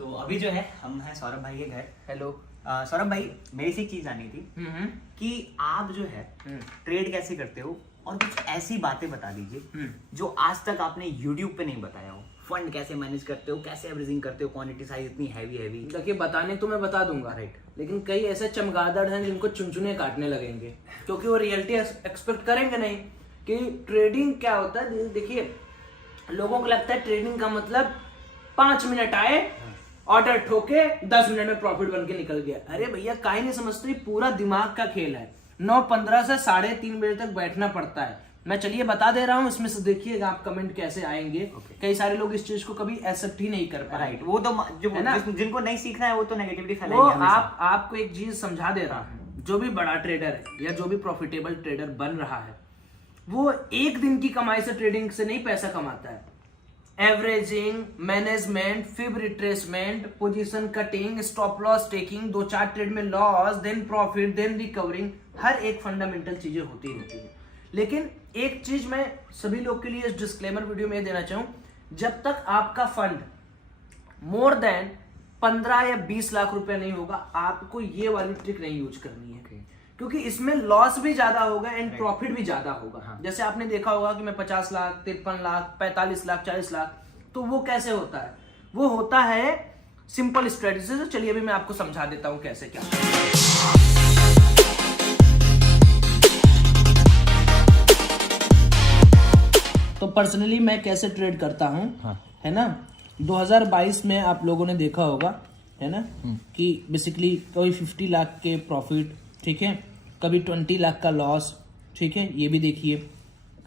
तो अभी जो है हम हैं सौरभ भाई के घर। हेलो सौरभ भाई, मेरी से एक चीज जाननी थी कि आप जो है ट्रेड कैसे करते हो, और कुछ ऐसी बातें बता दीजिए जो आज तक आपने यूट्यूब पे नहीं बताया हो। फंड कैसे मैनेज करते हो, कैसे एवरेजिंग करते हो, क्वांटिटी साइज इतनी हैवी देखिए, बताने तो मैं बता दूंगा, राइट, लेकिन कई ऐसे चमगादड़ हैं जिनको चुनचुने काटने लगेंगे, क्योंकि वो रियलिटी एक्सपेक्ट करेंगे नहीं कि ट्रेडिंग क्या होता है। देखिए, लोगों को लगता है ट्रेडिंग का मतलब 5 मिनट आए, ऑर्डर ठोके, 10 मिनट में प्रॉफिट बन के निकल गया। अरे भैया, काहे नहीं समझते, पूरा दिमाग का खेल है। 9:15 से 3:30 बजे तक बैठना पड़ता है। मैं चलिए बता दे रहा हूँ, इसमें से देखिएगा आप कमेंट कैसे आएंगे। कई सारे लोग इस चीज को कभी एक्सेप्ट ही नहीं कर पाए। राइट, वो तो जिनको नहीं सीखना है वो तो नेगेटिविटी वो फैलाएंगे। आपको एक चीज समझा दे रहा हूँ, जो भी बड़ा ट्रेडर है या जो भी प्रॉफिटेबल ट्रेडर बन रहा है, वो एक दिन की कमाई से ट्रेडिंग से नहीं पैसा कमाता है। Averaging, management, fib retracement, position cutting, stop loss taking, 2-4 trade में loss, then profit, then recovering, हर एक फंडामेंटल चीजें होती रहती है। लेकिन एक चीज मैं सभी लोग के लिए इस डिस्क्लेमर वीडियो में देना चाहूं, जब तक आपका फंड मोर देन 15 या 20 लाख रुपए नहीं होगा, आपको ये वाली ट्रिक नहीं यूज करनी है। क्योंकि इसमें लॉस भी ज्यादा होगा एंड प्रॉफिट भी ज्यादा होगा। हाँ। जैसे आपने देखा होगा कि मैं 50 लाख, 53 लाख, 45 लाख, 40 लाख, तो वो कैसे होता है? वो होता है सिंपल स्ट्रेटेजी से। चलिए अभी मैं आपको समझा देता हूं कैसे क्या। तो पर्सनली मैं कैसे ट्रेड करता हूं, हाँ, है ना। 2022 में आप लोगों ने देखा होगा, है ना, कि बेसिकली कभी 50 लाख के प्रॉफिट, ठीक है, कभी 20 लाख का लॉस, ठीक है, ये भी देखिए,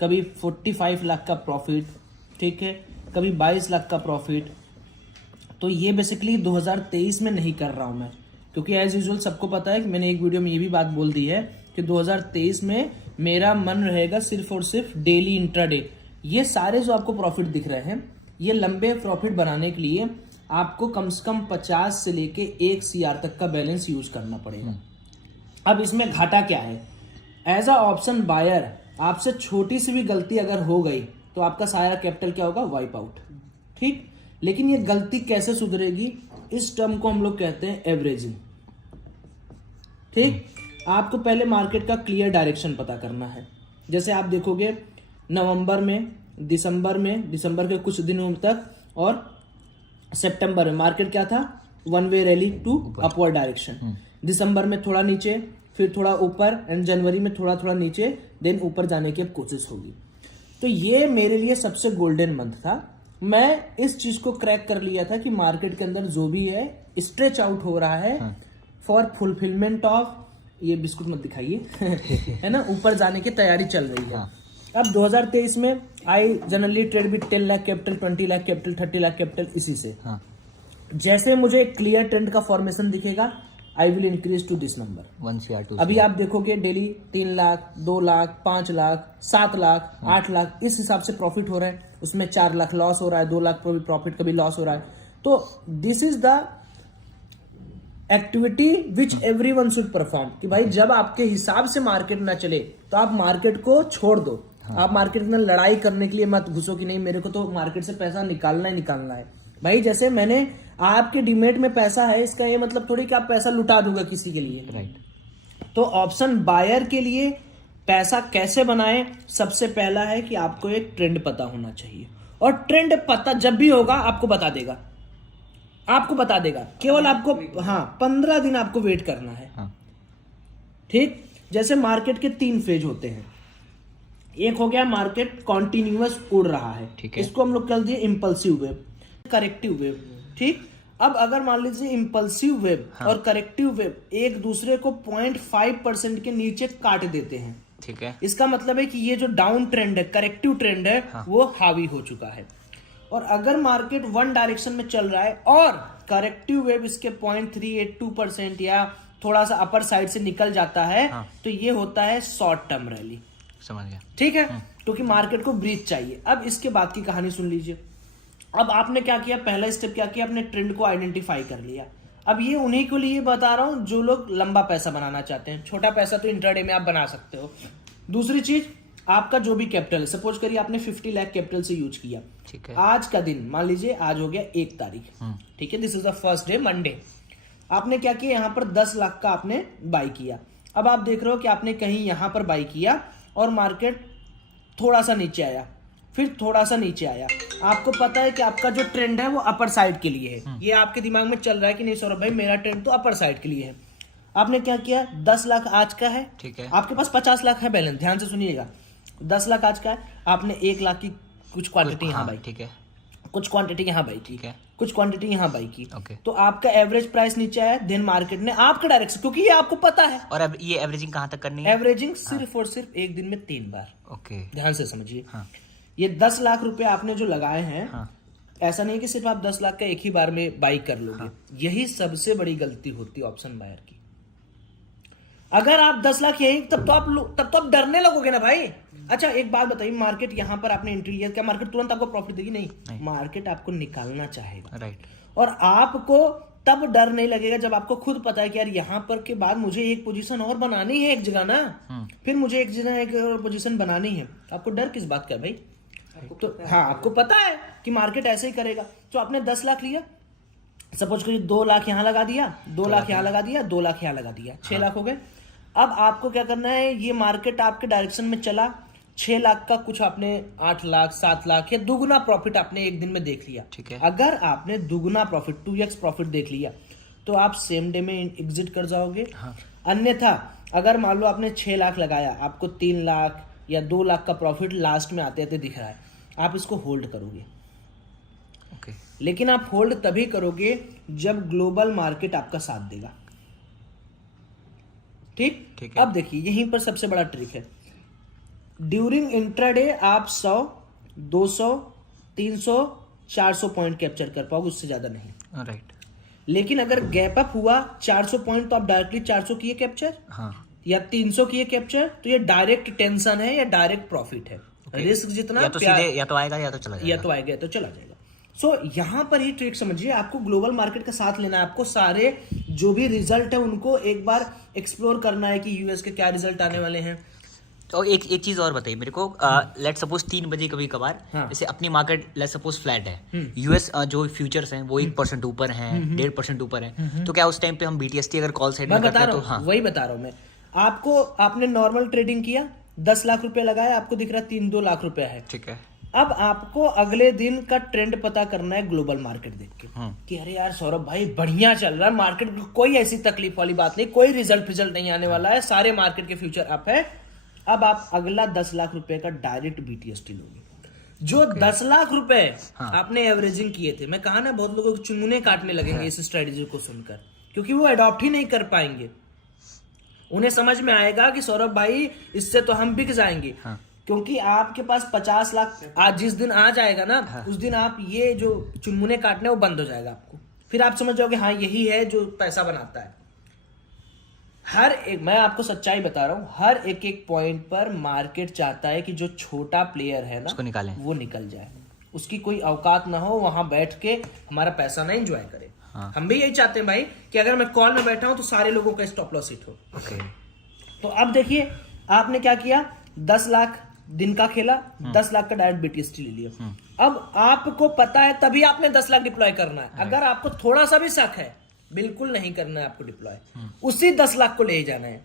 कभी 45 लाख का प्रॉफिट, ठीक है, कभी 22 लाख का प्रॉफिट। तो ये बेसिकली 2023 में नहीं कर रहा हूं मैं, क्योंकि एज यूजुअल सबको पता है कि मैंने एक वीडियो में ये भी बात बोल दी है कि 2023 में मेरा मन रहेगा सिर्फ और सिर्फ डेली इंट्राडे। ये सारे जो आपको प्रॉफिट दिख रहे हैं, ये लंबे प्रॉफिट बनाने के लिए आपको कम से कम 50 से लेके 1 CR तक का बैलेंस यूज करना पड़ेगा। अब इसमें घाटा क्या है? एज अ ऑप्शन बायर आपसे छोटी सी भी गलती अगर हो गई तो आपका सारा कैपिटल क्या होगा? वाइप आउट, ठीक। लेकिन ये गलती कैसे सुधरेगी? इस टर्म को हम लोग कहते हैं एवरेजिंग, ठीक। आपको पहले मार्केट का क्लियर डायरेक्शन पता करना है। जैसे आप देखोगे नवंबर में, दिसंबर के कुछ दिनों तक और सितंबर में मार्केट क्या था? One way rally to upward direction. दिसंबर में थोड़ा नीचे, फिर थोड़ा ऊपर, एंड जनवरी में थोड़ा थोड़ा नीचे, देन ऊपर जाने की अब कोशिश होगी। तो ये मेरे लिए सबसे गोल्डन मंथ था। मैं इस चीज को क्रैक कर लिया था कि मार्केट के अंदर जो भी है स्ट्रेच आउट हो रहा है फॉर फुलफिलमेंट ऑफ, ये बिस्कुट मत दिखाइए है ना, ऊपर जाने की तैयारी चल रही है। अब 2023 में I generally trade with 10 lakh capital, 20 lakh capital, 30 lakh capital, इसी से। जैसे मुझे एक क्लियर ट्रेंड का फॉर्मेशन दिखेगा, I will increase to this number 1 CR 2 CR। अभी आप देखोगे डेली 3 लाख, 2 लाख, 5 लाख, 7 लाख, 8 लाख, इस हिसाब से प्रॉफिट हो रहा है। उसमें 4 लाख लॉस हो रहा है, 2 लाख कभी प्रॉफिट कभी लॉस हो रहा है। तो this is the activity which everyone should perform, कि भाई जब आपके हिसाब से मार्केट ना चले तो आप मार्केट को छोड़ दो। आप मार्केट में लड़ाई करने के लिए मत घुसो कि नहीं मेरे को तो मार्केट से पैसा निकालना ही निकालना है। भाई जैसे मैंने आपके डीमेट में पैसा है, इसका ये मतलब थोड़ी कि आप पैसा लुटा दूंगा किसी के लिए, राइट। तो ऑप्शन बायर के लिए पैसा कैसे बनाएं? सबसे पहला है कि आपको एक ट्रेंड पता होना चाहिए, और ट्रेंड पता जब भी होगा आपको बता देगा, केवल आपको 15 दिन आपको वेट करना है, ठीक। जैसे मार्केट के 3 फेज होते हैं। एक हो गया मार्केट कॉन्टिन्यूअस उड़ रहा है, इसको हम लोग कहते हैं इंपल्सिव वेव, करेक्टिव वेव, ठीक। अब अगर मान लीजिए इंपल्सिव वेव और करेक्टिव वेव एक दूसरे को 0.5% के नीचे काट देते हैं, ठीक है, इसका मतलब है कि ये जो डाउन ट्रेंड है, करेक्टिव ट्रेंड है, वो हावी हो चुका है। और अगर मार्केट वन डायरेक्शन में चल रहा है और करेक्टिव वेव इसके 0.382% या थोड़ा सा अपर साइड से निकल जाता है, तो ये होता है शॉर्ट टर्म रैली। समझ गया, ठीक है, क्योंकि मार्केट को ब्रीच चाहिए। अब इसके बाद की कहानी सुन लीजिए। अब आपने क्या किया? पहला स्टेप क्या किया? अपने ट्रेंड को आइडेंटिफाई कर लिया। अब ये उन्हीं को लिए बता रहा हूं जो लोग लंबा पैसा बनाना चाहते हैं। छोटा पैसा तो इंट्राडे में आप बना सकते हो। दूसरी चीज, आपका जो भी कैपिटल है, सपोज करिए आपने 50 लाख कैपिटल से यूज किया, ठीक है। आज का दिन मान लीजिए आज हो गया 1 तारीख, ठीक है, this is the first day Monday. आपने क्या किया, यहाँ पर 10 लाख का आपने बाई किया। अब आप देख रहे हो कि आपने कहीं यहाँ पर बाई किया और मार्केट थोड़ा सा नीचे आया, फिर थोड़ा सा नीचे आया। आपको पता है कि आपका जो ट्रेंड है वो अपर साइड के लिए है, ये आपके दिमाग में चल रहा है कि नहीं सौरभ भाई मेरा ट्रेंड तो अपर साइड के लिए है। आपने क्या किया, 10 लाख आज का है, ठीक है। आपके पास 50 लाख है बैलेंस, ध्यान से सुनिएगा, 10 लाख आज का है, आपने 1 लाख की कुछ क्वांटिटी यहाँ बाई, ठीक है, कुछ क्वांटिटी यहाँ बाई की, ठीक है, कुछ क्वांटिटी यहाँ बाई की, ओके। तो आपका एवरेज प्राइस नीचे आया, देन मार्केट ने आपके डायरेक्शन, क्योंकि ये आपको पता है। और अब ये एवरेजिंग कहाँ तक करनी है? एवरेजिंग सिर्फ और सिर्फ एक दिन में 3 बार। ओके, ध्यान से समझिए, हाँ। ये 10 लाख रुपए आपने जो लगाए हैं, हाँ। ऐसा नहीं कि सिर्फ आप 10 लाख का एक ही बार में बाई कर लोगे, यही सबसे बड़ी गलती होती है ऑप्शन बायर की। अगर आप 10 लाख यही, तब तो आप डरने लगोगे ना भाई। अच्छा एक बात बताइए, मार्केट यहाँ पर आपने एंट्री लिया, क्या मार्केट तुरंत आपको प्रॉफिट देगी? नहीं, मार्केट आपको निकालना चाहेगा, राइट। और आपको तब डर नहीं लगेगा जब आपको खुद पता है कि यार यहाँ पर के बाद मुझे एक पोजीशन और बनानी है एक जगह ना, फिर मुझे एक जगह एक और पोजीशन बनानी है। आपको डर किस बात का है भाई? तो हाँ, आपको पता है कि मार्केट ऐसे ही करेगा। तो आपने 10 लाख लिया, सपोज करिए 2 लाख यहाँ लगा दिया, 2 लाख यहाँ लगा दिया, 2 लाख यहाँ लगा दिया, 6 लाख हो गए। अब आपको क्या करना है, ये मार्केट आपके डायरेक्शन में चला, 6 लाख का कुछ आपने 8 लाख 7 लाख या दुगुना प्रॉफिट आपने एक दिन में देख लिया, ठीक है। अगर आपने दुगुना प्रॉफिट 2x प्रॉफिट देख लिया तो आप सेम डे में एग्जिट कर जाओगे। हाँ। अन्यथा अगर मान लो आपने 6 लाख लगाया, आपको 3 लाख या 2 लाख का प्रॉफिट लास्ट में आते आते दिख रहा है, आप इसको होल्ड करोगे। ओके। लेकिन आप होल्ड तभी करोगे जब ग्लोबल मार्केट आपका साथ देगा, ठीक? ठीक है। अब देखिए यहीं पर सबसे बड़ा ट्रिक है, ड्यूरिंग इंट्राडे आप 100, 200, 300, 400 पॉइंट कैप्चर कर पाओगे, उससे ज्यादा नहीं। राइट। लेकिन अगर गैप अप हुआ 400 पॉइंट तो आप डायरेक्टली 400 किए कैप्चर, हाँ। या 300 किए कैप्चर, तो ये डायरेक्ट टेंशन है या डायरेक्ट प्रॉफिट है। रिस्क जितना या तो सीधे या तो आएगा या तो चला जाएगा, या तो आएगा या तो चला जाएगा। सो यहाँ पर ही ट्रिक समझिए, आपको ग्लोबल मार्केट का साथ लेना है, आपको सारे जो भी रिजल्ट है उनको एक बार एक्सप्लोर करना है कि यूएस के क्या रिजल्ट आने वाले हैं। तो एक चीज और बताइए मेरे को, लेट सपोज 3 बजे कभी कभार, हाँ। जैसे अपनी मार्केट लेट सपोज फ्लैट है, यूएस जो फ्यूचर्स हैं वो 1% ऊपर हैं, 1.5% ऊपर हैं, तो क्या उस टाइम पे हम बीटीएसटी अगर कॉल साइड में मैं करते बता हैं रहा तो? हूँ, हाँ, वही बता रहा हूँ मैं आपको। आपने नॉर्मल ट्रेडिंग किया, 10 लाख रुपए लगाया, आपको दिख रहा है 3-2 लाख रुपया है, ठीक है। अब आपको अगले दिन का ट्रेंड पता करना है ग्लोबल मार्केट देख के, कि अरे यार सौरभ भाई बढ़िया चल रहा है मार्केट, कोई ऐसी तकलीफ वाली बात नहीं, कोई रिजल्ट नहीं आने वाला है, सारे मार्केट के फ्यूचर अप है। अब आप अगला 10 लाख रुपए का डायरेक्ट बीटीएसटी लोगे। जो 10 लाख रुपए आपने एवरेजिंग किए थे, मैं कहा ना बहुत लोगों को चुनमुने काटने लगेंगे इस स्ट्रेटेजी को सुनकर, क्योंकि वो अडॉप्ट ही नहीं कर पाएंगे। उन्हें समझ में आएगा कि सौरभ भाई इससे तो हम बिक जाएंगे, क्योंकि आपके पास 50 लाख आज जिस दिन आ जाएगा ना, उस दिन आप ये जो चुनमुने काटने वो बंद हो जाएगा आपको, फिर आप समझ जाओगे हाँ यही है जो पैसा बनाता है। हर एक, मैं आपको सच्चाई बता रहा हूं, हर एक पॉइंट पर मार्केट चाहता है कि जो छोटा प्लेयर है ना उसको निकालें, वो निकल जाए, उसकी कोई औकात ना हो वहां बैठ के हमारा पैसा ना एंजॉय करे। हम भी यही चाहते हैं भाई कि अगर मैं कॉल में बैठा हूं तो सारे लोगों का स्टॉप लॉस हिट हो। तो अब देखिए आपने क्या किया, 10 लाख दिन का खेला, 10 लाख का डायरेक्ट बीटीएसटी ले लिया। अब आपको पता है तभी आपने 10 लाख डिप्लॉय करना है। अगर आपको थोड़ा सा भी शक है, बिल्कुल नहीं करना है आपको डिप्लॉय, उसी 10 लाख को ले ही जाना है।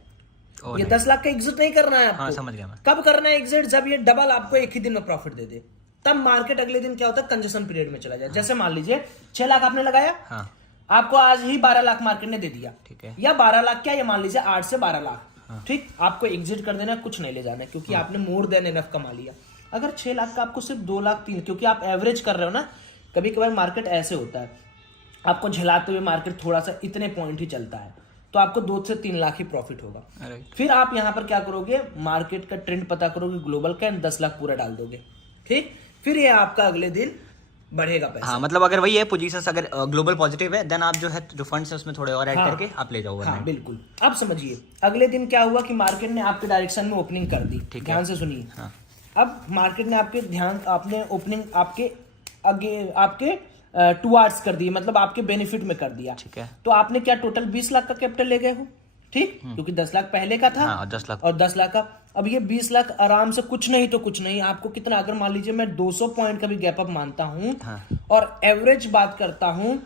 ये 10 लाख का एग्जिट नहीं करना है आपको। हाँ, समझ गया मैं। कब करना है एग्जिट? जब ये डबल आपको एक ही दिन में प्रॉफिट दे दे, तब मार्केट अगले दिन क्या होता है, कंजेशन पीरियड में चला जाए। जैसे मान लीजिए 6 लाख आपने लगाया, आपको आज ही 12 लाख मार्केट ने दे दिया, ठीक है, या 12 लाख क्या, ये मान लीजिए 8 से 12 लाख, ठीक, आपको एग्जिट कर देना, कुछ नहीं ले जाना है, क्योंकि आपने मोर देन इनफ कमा लिया। अगर 6 लाख का आपको सिर्फ 2 लाख 3, क्योंकि आप एवरेज कर रहे हो ना, कभी कभार मार्केट ऐसे होता है आपको झेलाते हुए मार्केट थोड़ा सा इतने पॉइंट ही चलता है, तो आपको 2 से 3 लाख ही प्रॉफिट होगा। फिर आप यहां पर क्या करोगे, मार्केट का ट्रेंड पता करोगे ग्लोबल का, 10 लाख पूरा डाल दोगे, ठीक, फिर ये आपका अगले दिन बढ़ेगा पैसा। हाँ, मतलब अगर वही है पोजीशंस, अगर ग्लोबल पॉजिटिव है, देन आप जो है जो फंड्स है उसमें थोड़े और ऐड करके आप ले जाओगे। हाँ बिल्कुल। अब समझिए अगले दिन क्या हुआ कि मार्केट ने आपके डायरेक्शन में ओपनिंग कर दी, ध्यान से सुनिए। अब मार्केट ने आपने ओपनिंग आपके आगे आपके टुवार्ड्स कर दी, मतलब आपके बेनिफिट में कर दिया, ठीक है। तो आपने क्या टोटल 20 लाख का कैपिटल ले गए हो, ठीक, क्योंकि 10 लाख पहले का था, और 10 लाख और 10 लाख का। अब ये 20 लाख आराम से कुछ नहीं तो कुछ नहीं, आपको कितना, अगर मान लीजिए मैं 200 पॉइंट का भी गैप अप मानता हूं और एवरेज बात करता हूं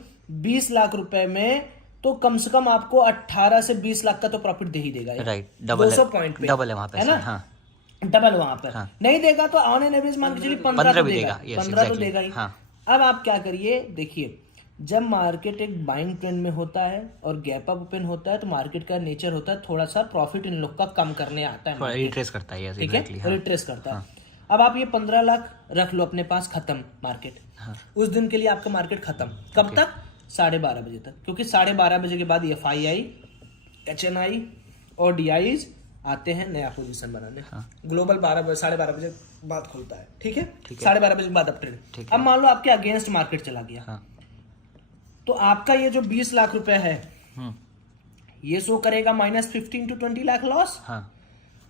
20 लाख रुपए में, तो कम से कम आपको 18 से 20 लाख का तो प्रॉफिट दे ही देगा। राइट, 200 पॉइंट पे डबल है वहां पे, है ना, डबल वहां पर। नहीं देगा तो ऑन एन एवरेज मान के चलिए 15 तो देगा, 15 तो देगा ही। अब आप क्या करिए, देखिए जब मार्केट एक बाइंग ट्रेंड में होता है और गैप अप ओपन होता है, तो मार्केट का नेचर होता है थोड़ा सा प्रॉफिट इन लोग का कम करने आता है, रिट्रेस करता है, ठीक है, रिट्रेस करता है। अब आप ये 15 लाख रख लो अपने पास, खत्म मार्केट, उस दिन के लिए आपका मार्केट खत्म। कब तक? 12:30 बजे तक, क्योंकि 12:30 बजे के बाद FII, HNI और DIs आते हैं नया पोजीशन बनाने। ग्लोबल 12:30 बजे बाद खुलता है, ठीक है, 12:30 बजे के बाद अब ट्रेड। अब मान लो आपके अगेंस्ट मार्केट चला गया, तो आपका ये जो 20 लाख रुपए है ये शो करेगा -15 to 20 लाख लॉस।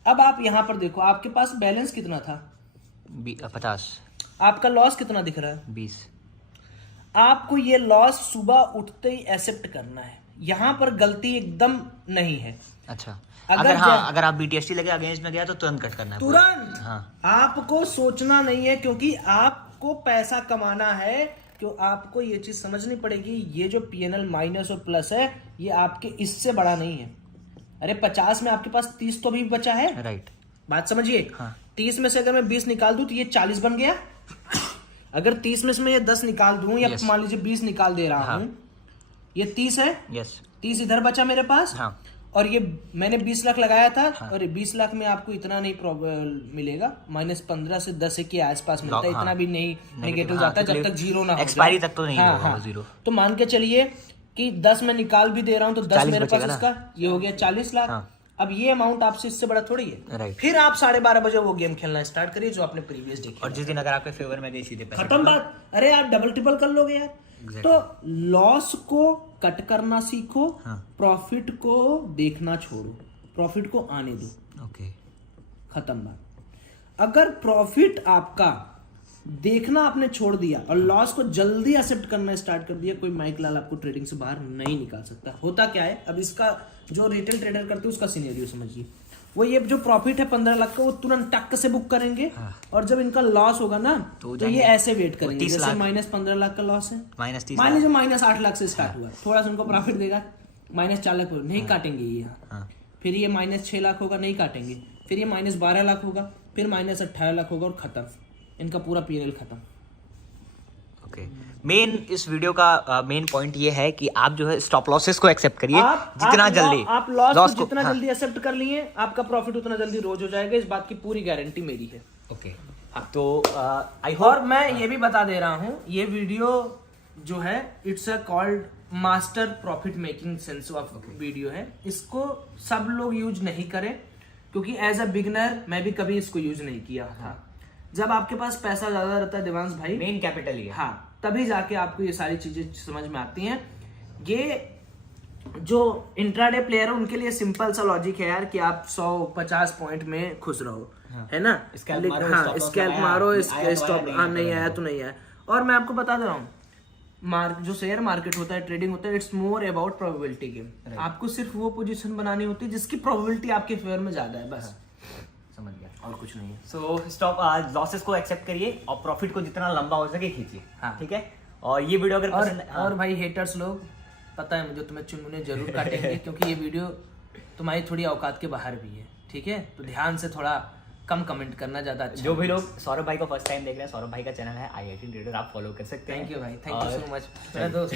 अब आप यहां पर देखो, आपके पास बैलेंस कितना था? 50। आपका लॉस कितना दिख रहा है? 20। आपको ये लॉस सुबह उठते ही एक्सेप्ट करना है, यहां पर गलती एकदम नहीं है। अच्छा, अगर आप BTST लगे अगेंस्ट में गया तो तुरंत कट करना है, तुरंत। आपको सोचना नहीं है, क्योंकि आपको पैसा कमाना है, क्यों आपको ये चीज समझनी पड़ेगी, ये जो PNL माइनस और प्लस है ये आपके इससे बड़ा नहीं है। अरे 50 में आपके पास 30 तो भी बचा है, राइट, बात समझिए। 30 में से अगर मैं 20 निकाल दूं तो ये 40 बन गया। अगर 30 में से मैं ये 10 निकाल दूं, या मान लीजिए 20 निकाल दे रहा हूं, ये 30 है, 30 इधर बचा मेरे पास, और ये मैंने 20 लाख लगाया था, और 20 लाख में आपको इतना नहीं मिलेगा, -15 से 10 के आसपास मिलता है, इतना भी नहीं नेगेटिव जाता है जब तक जीरो ना हो, एक्सपायरी तक तो नहीं होगा जीरो। तो मान के चलिए कि 10 में निकाल भी दे रहा हूं तो 10 मेरे पास इसका ये हो गया 40 लाख। अब ये अमाउंट आपसे इससे बड़ा थोड़ी है। फिर आप 12:30 बजे वो गेम खेलना स्टार्ट करिए जो आपने प्रीवियस डे किया, और जिस दिन अगर आपके फेवर में गई सीधे पैसे खत्म बात। अरे आप डबल ट्रिपल कर लोगे यार। तो लॉस को कट करना सीखो, प्रॉफिट को देखना छोड़ो, प्रॉफिट को आने दो, खत्म बात। अगर प्रॉफिट आपका देखना आपने छोड़ दिया और लॉस को जल्दी एक्सेप्ट करना स्टार्ट कर दिया, कोई माइक लाल आपको ट्रेडिंग से बाहर नहीं निकाल सकता। होता क्या है, अब इसका जो रिटेल ट्रेडर करते हैं उसका सिनेरियो समझिए। वो ये जो प्रॉफिट है 15 लाख का, वो तुरंत टक से बुक करेंगे, और जब इनका लॉस होगा ना तो ये ऐसे वेट करेंगे, जैसे -15 लाख का लॉस है, मान लीजिए -8 लाख से स्टार्ट हुआ, थोड़ा सा उनको प्रॉफिट देगा, -4 लाख नहीं काटेंगे ये यहाँ, फिर ये -6 लाख होगा, नहीं काटेंगे, फिर ये -12 लाख होगा, फिर -18 लाख होगा, और खत्म, इनका पूरा PNL खत्म। मेन इस वीडियो का मेन पॉइंट ये है कि आप जो है स्टॉप लॉसेस को एक्सेप्ट करिए, जितना जल्दी आप लॉस को जितना जल्दी एक्सेप्ट कर लिए, आपका प्रॉफिट उतना जल्दी रोज हो जाएगा, इस बात की पूरी गारंटी मेरी है। तो आई होप, और मैं ये भी बता दे रहा हूँ, ये वीडियो जो है it's a called master profit making sense of video है, इसको सब लोग यूज नहीं करें, क्योंकि एज अ बिगनर मैं भी कभी इसको यूज नहीं किया था। जब आपके पास पैसा ज्यादा रहता है देवांश भाई, मेन कैपिटल ही है, तभी जाके आपको ये सारी चीजें समझ में आती हैं। ये जो इंट्राडे प्लेयर है उनके लिए सिंपल सा लॉजिक है यार, कि आप 150 पॉइंट में खुश रहो, है ना, स्कैल्प मारो, स्टॉप नहीं आया तो नहीं आया। और मैं आपको बता दे रहा हूँ, जो शेयर मार्केट होता है, ट्रेडिंग होता है, it's more about probability game. आपको सिर्फ वो पोजीशन बनानी होती है जिसकी प्रोबेबिलिटी आपके फेवर में ज्यादा है, बस, समझ गया, और कुछ नहीं है। सो स्टॉप लॉसेस को एक्सेप्ट करिए और प्रॉफिट को जितना लंबा हो सके खींचिए, ठीक है। और ये वीडियो अगर और भाई हेटर्स लोग, पता है मुझे, तुम्हें चुनमुने जरूर काटेंगे क्योंकि ये वीडियो तुम्हारी थोड़ी औकात के बाहर भी है, ठीक है, तो ध्यान से थोड़ा कम कमेंट करना, ज्यादा अच्छा। जो भी लोग सौरभ भाई को फर्स्ट टाइम देख रहे हैं, सौरभ भाई का चैनल है IIT ट्रेडर, आप फॉलो कर सकते हैं। थैंक यू भाई, थैंक यू सो मच मेरा दोस्त।